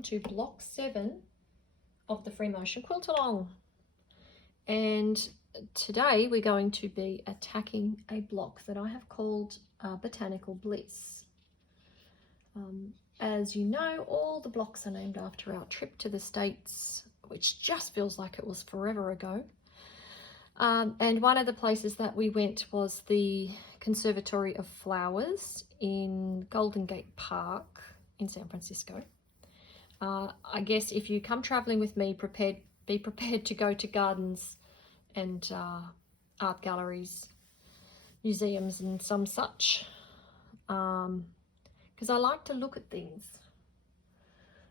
welcome to block 7 of the free motion quilt along. And today we're going to be attacking a block that I have called Botanical Bliss. As you know, all the blocks are named after our trip to the States, which just feels like it was forever ago. And one of the places that we went was the Conservatory of Flowers in Golden Gate Park in San Francisco. I guess if you come traveling with me, be prepared to go to gardens and art galleries, museums and some such, because I like to look at things.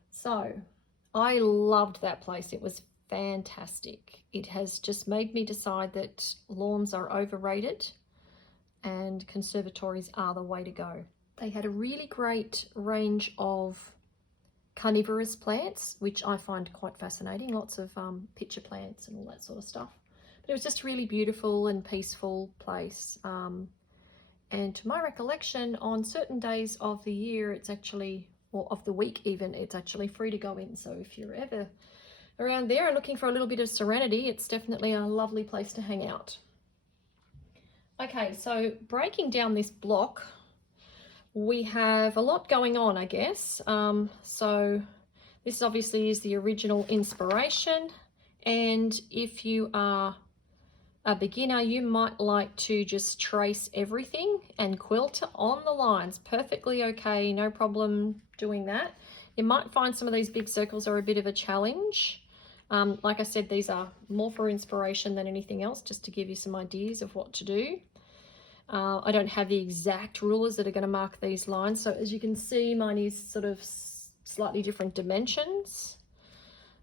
So I loved that place. It was fantastic. It has just made me decide that lawns are overrated and conservatories are the way to go. They had a really great range of carnivorous plants, which I find quite fascinating. Lots of pitcher plants and all that sort of stuff. But it was just a really beautiful and peaceful place. And to my recollection, on certain days of the year, it's actually, or of the week even, it's actually free to go in. So if you're ever around there and looking for a little bit of serenity, it's definitely a lovely place to hang out. Okay, so breaking down this block, we have a lot going on, I guess. So this obviously is the original inspiration, and if you are a beginner, you might like to just trace everything and quilt on the lines. Perfectly okay, no problem doing that. You might find some of these big circles are a bit of a challenge. Like I said, these are more for inspiration than anything else, just to give you some ideas of what to do. I don't have the exact rulers that are going to mark these lines. So as you can see, mine is sort of slightly different dimensions.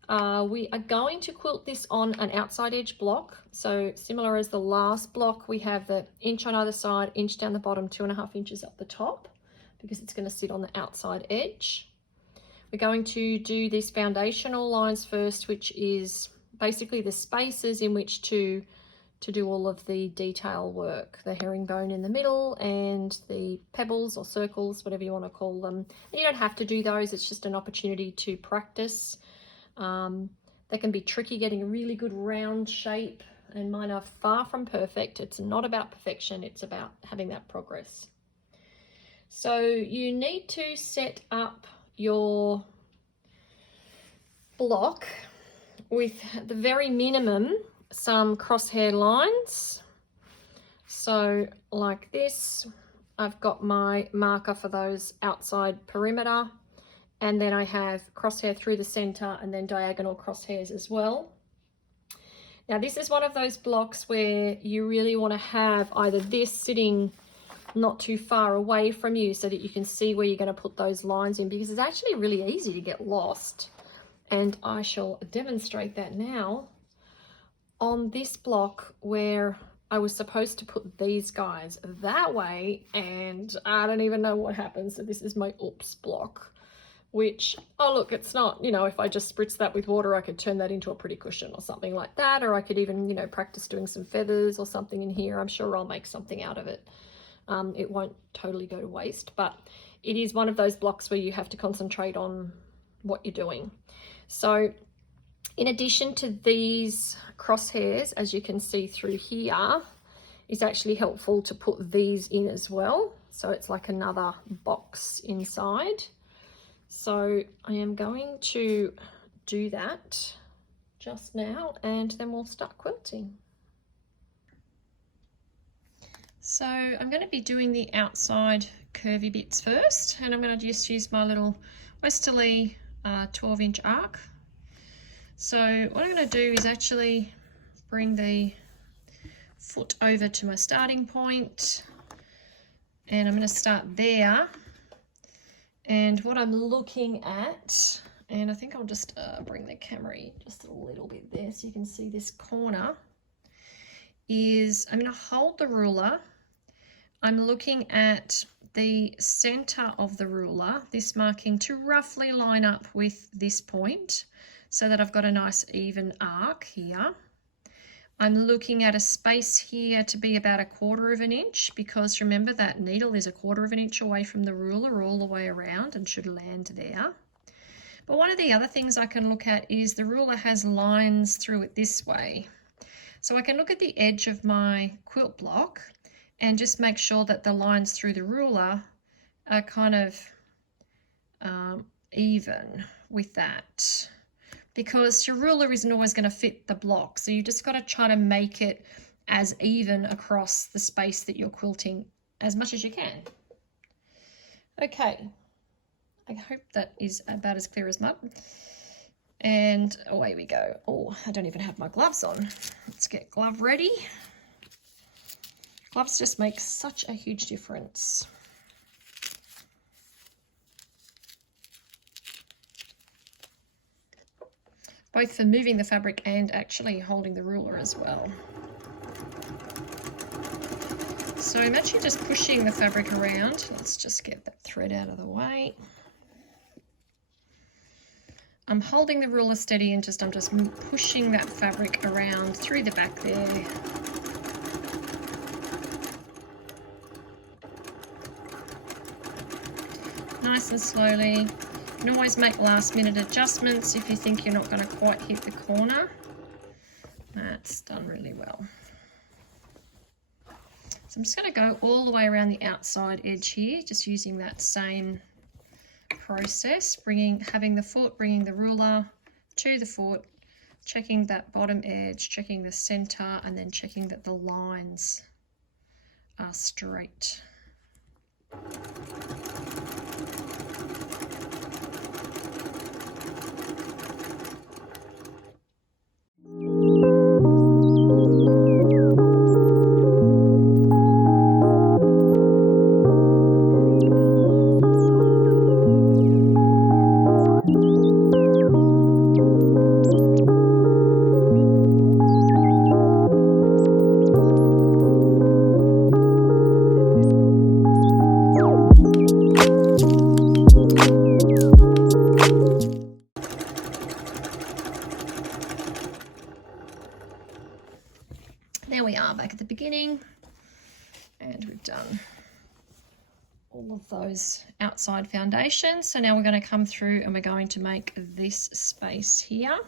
We are going to quilt this on an outside edge block. So similar as the last block, we have the inch on either side, inch down the bottom, 2.5 inches up the top, because it's going to sit on the outside edge. We're going to do these foundational lines first, which is basically the spaces in which to do all of the detail work, the herringbone in the middle and the pebbles or circles, whatever you want to call them. And you don't have to do those, it's just an opportunity to practice. They can be tricky getting a really good round shape, and mine are far from perfect. It's not about perfection, it's about having that progress. So you need to set up your block with the very minimum some crosshair lines. So like this, I've got my marker for those outside perimeter, and then I have crosshair through the center and then diagonal crosshairs as well. Now this is one of those blocks where you really want to have either this sitting not too far away from you so that you can see where you're going to put those lines in, because it's actually really easy to get lost. And I shall demonstrate that now on this block where I was supposed to put these guys that way, and I don't even know what happened. So this is my oops block, which, oh look, it's not, you know, if I just spritz that with water, I could turn that into a pretty cushion or something like that, or I could even, you know, practice doing some feathers or something in here. I'm sure I'll make something out of it. It won't totally go to waste, but it is one of those blocks where you have to concentrate on what you're doing. So in addition to these crosshairs, as you can see through here, it's actually helpful to put these in as well. So it's like another box inside. So I am going to do that just now, and then we'll start quilting. So I'm going to be doing the outside curvy bits first, and I'm going to just use my little Westerly 12-inch arc. So what I'm going to do is actually bring the foot over to my starting point, and I'm going to start there. And what I'm looking at, and I think I'll just bring the camera in just a little bit there so you can see this corner, is I'm going to hold the ruler. I'm looking at the center of the ruler, this marking, to roughly line up with this point so that I've got a nice even arc here. I'm looking at a space here to be about 1/4 inch, because remember that needle is 1/4 inch away from the ruler all the way around and should land there. But one of the other things I can look at is the ruler has lines through it this way. So I can look at the edge of my quilt block and just make sure that the lines through the ruler are kind of even with that, because your ruler isn't always going to fit the block, so you just got to try to make it as even across the space that you're quilting as much as you can. Okay, I hope that is about as clear as mud. And away we go. Oh, I don't even have my gloves on. Let's get glove ready. Gloves just make such a huge difference. Both for moving the fabric and actually holding the ruler as well. So I'm actually just pushing the fabric around. Let's just get that thread out of the way. I'm holding the ruler steady and I'm just pushing that fabric around through the back there. Nice and slowly. You can always make last minute adjustments if you think you're not going to quite hit the corner. That's done really well. So I'm just going to go all the way around the outside edge here, just using that same process, having the foot, bringing the ruler to the foot, checking that bottom edge, checking the center, and then checking that the lines are straight. There we are back at the beginning, and we've done all of those outside foundations. So now we're going to come through and we're going to make this space here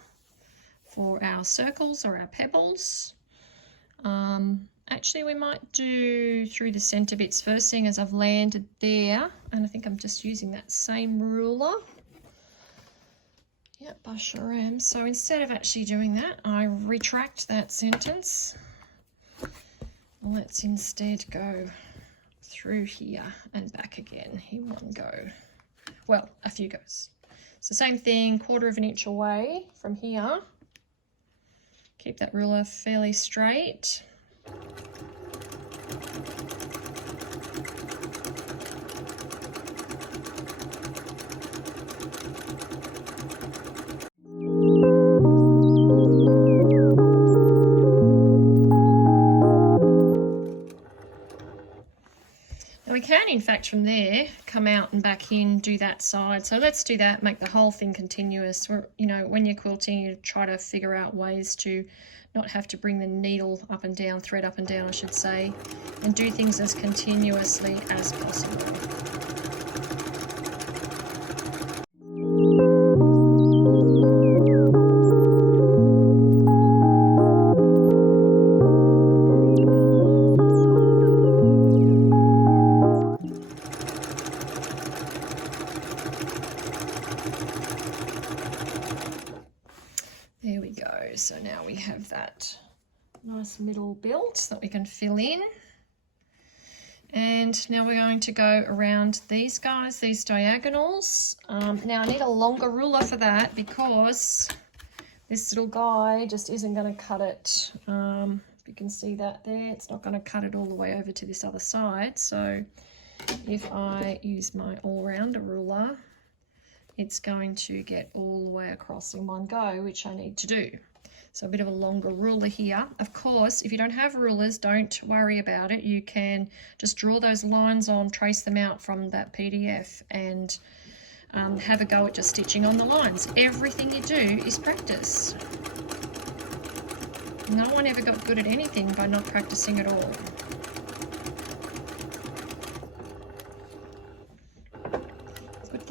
for our circles or our pebbles. Actually, we might do through the center bits first, seeing as I've landed there, and I think I'm just using that same ruler. Yep, I sure am. So instead of actually doing that, I retract that sentence. Let's instead go through here and back again in one go. Well, a few goes. So same thing, 1/4 of an inch away from here. Keep that ruler fairly straight. We can, in fact, from there come out and back in, do that side. So let's do that, make the whole thing continuous. You know, when you're quilting, you try to figure out ways to not have to bring the needle up and down, thread up and down, I should say, and do things as continuously as possible. There we go. So now we have that nice middle built that we can fill in. And now we're going to go around these guys, these diagonals. Now I need a longer ruler for that because this little guy just isn't going to cut it. You can see that there, it's not going to cut it all the way over to this other side. So if I use my all-rounder ruler, it's going to get all the way across in one go, which I need to do. So a bit of a longer ruler here. Of course, if you don't have rulers, don't worry about it. You can just draw those lines on, trace them out from that PDF, and have a go at just stitching on the lines. Everything you do is practice. No one ever got good at anything by not practicing at all.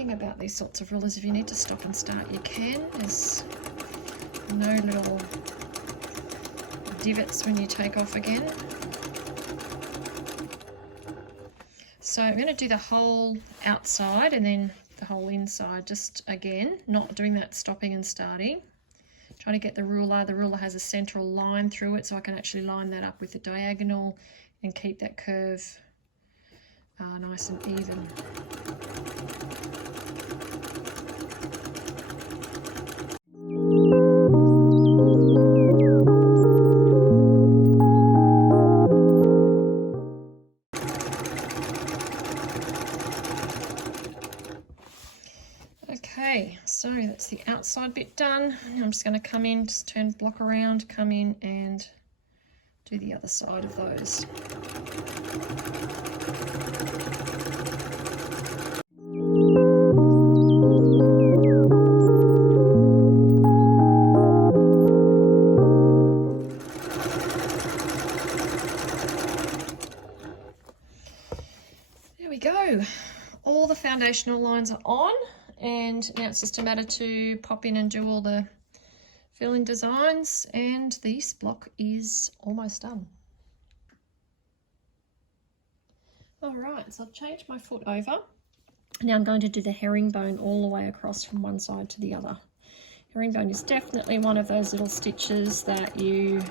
thing about these sorts of rulers, if you need to stop and start, you can. There's no little divots when you take off again. So I'm going to do the whole outside and then the whole inside, just again, not doing that stopping and starting. Trying to get the ruler. The ruler has a central line through it, so I can actually line that up with the diagonal and keep that curve nice and even. Okay, so that's the outside bit done. I'm just going to come in, just turn block around, come in and do the other side of those. There we go. All the foundational lines are on, and now it's just a matter to pop in and do all the fill-in designs, and this block is almost done. All right, so I've changed my foot over. Now I'm going to do the herringbone all the way across from one side to the other. Herringbone is definitely one of those little stitches that you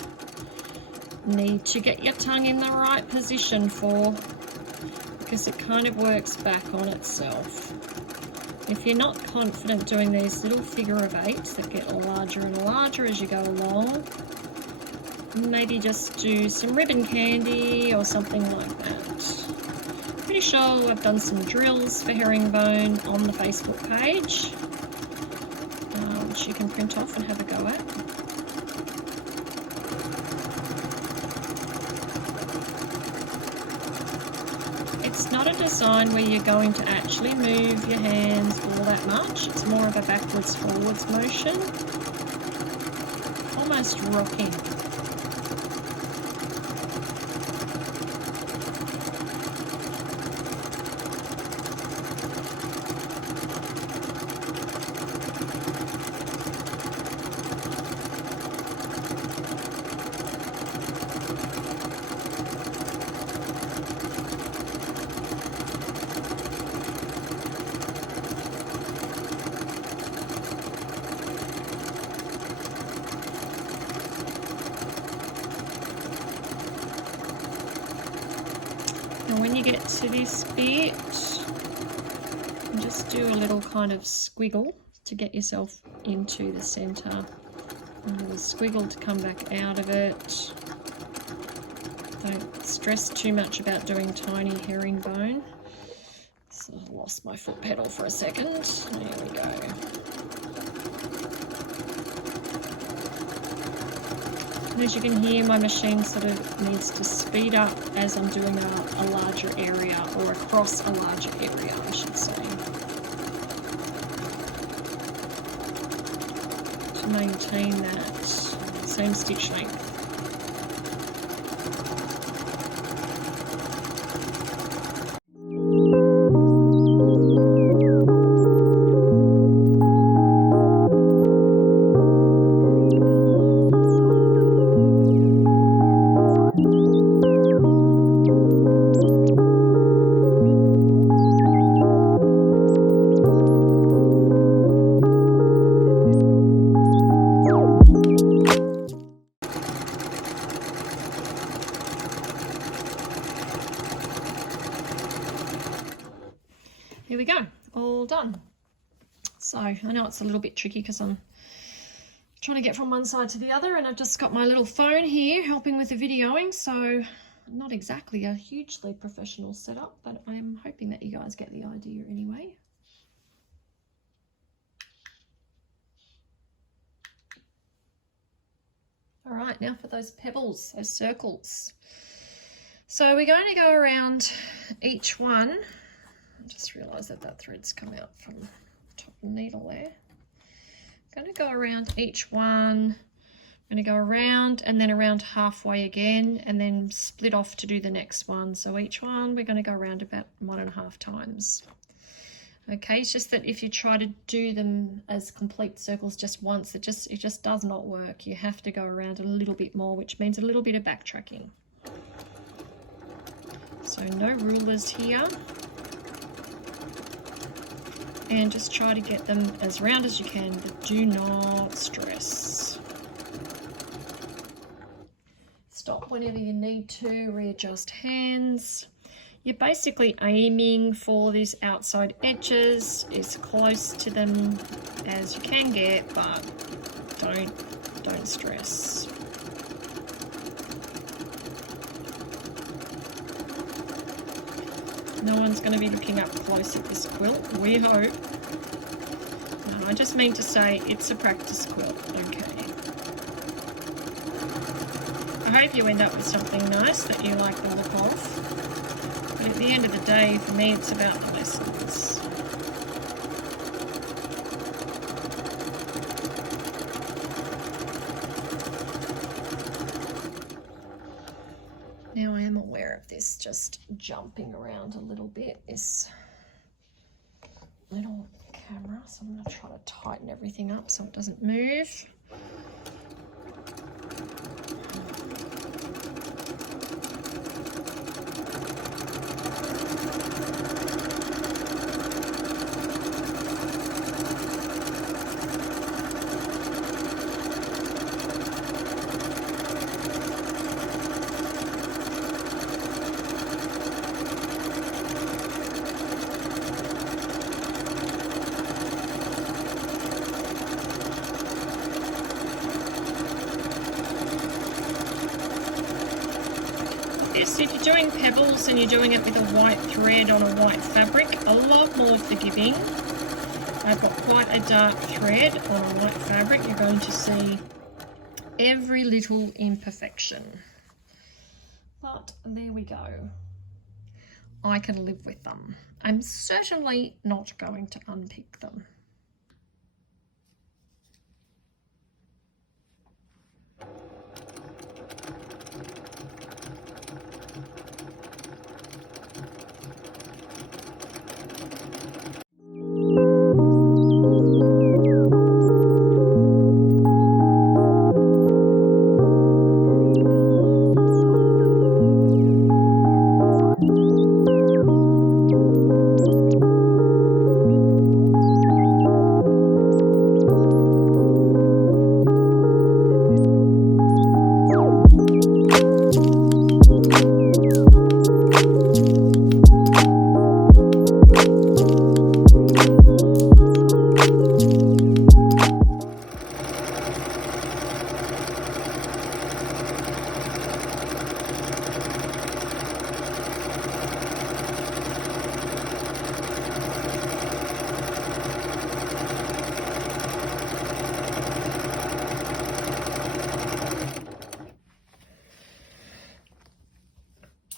need to get your tongue in the right position for, because it kind of works back on itself. If you're not confident doing these little figure of eights that get larger and larger as you go along, maybe just do some ribbon candy or something like that. Pretty sure I've done some drills for herringbone on the Facebook page, which you can print off and have a go at. It's not a design where you're going to actually move your hands all that much. It's more of a backwards forwards motion, almost rocking. And when you get to this bit, just do a little kind of squiggle to get yourself into the center. A little squiggle to come back out of it. Don't stress too much about doing tiny herringbone. So I lost my foot pedal for a second. There we go. And as you can hear, my machine sort of needs to speed up as I'm doing a larger area, or across a larger area, I should say, to maintain that same stitch length. Here we go, all done. So I know it's a little bit tricky because I'm trying to get from one side to the other, and I've just got my little phone here helping with the videoing, so not exactly a hugely professional setup, but I'm hoping that you guys get the idea anyway. All right, now for those pebbles, those circles. So we're going to go around each one. I just realised that that thread's come out from the top of the needle there. I'm going to go around each one. I'm going to go around and then around halfway again, and then split off to do the next one. So each one we're going to go around about 1.5 times. Okay, it's just that if you try to do them as complete circles just once, it just does not work. You have to go around a little bit more, which means a little bit of backtracking. So no rulers here. And just try to get them as round as you can, but do not stress. Stop whenever you need to, readjust hands. You're basically aiming for these outside edges as close to them as you can get, but don't stress. No one's going to be looking up close at this quilt, we hope. No, I just mean to say it's a practice quilt, okay. I hope you end up with something nice that you like the look of. But at the end of the day, for me, it's about the lessons. Now I am aware of this just jumping around a little bit, this little camera, so I'm going to try to tighten everything up so it doesn't move. Yes, if you're doing pebbles and you're doing it with a white thread on a white fabric, a lot more forgiving. I've got quite a dark thread on a white fabric. You're going to see every little imperfection. But there we go. I can live with them. I'm certainly not going to unpick them.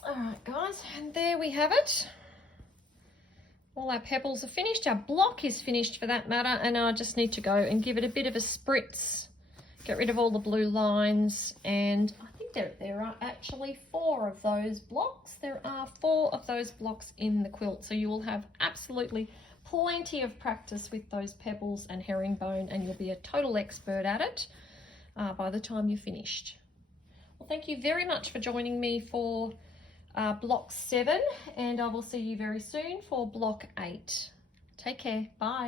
Alright guys, and there we have it. All our pebbles are finished, our block is finished for that matter, and I just need to go and give it a bit of a spritz, get rid of all the blue lines, and I think there are actually 4 of those blocks. There are 4 of those blocks in the quilt, so you will have absolutely plenty of practice with those pebbles and herringbone, and you'll be a total expert at it by the time you're finished. Well, thank you very much for joining me for block 7, and I will see you very soon for block 8. Take care. Bye.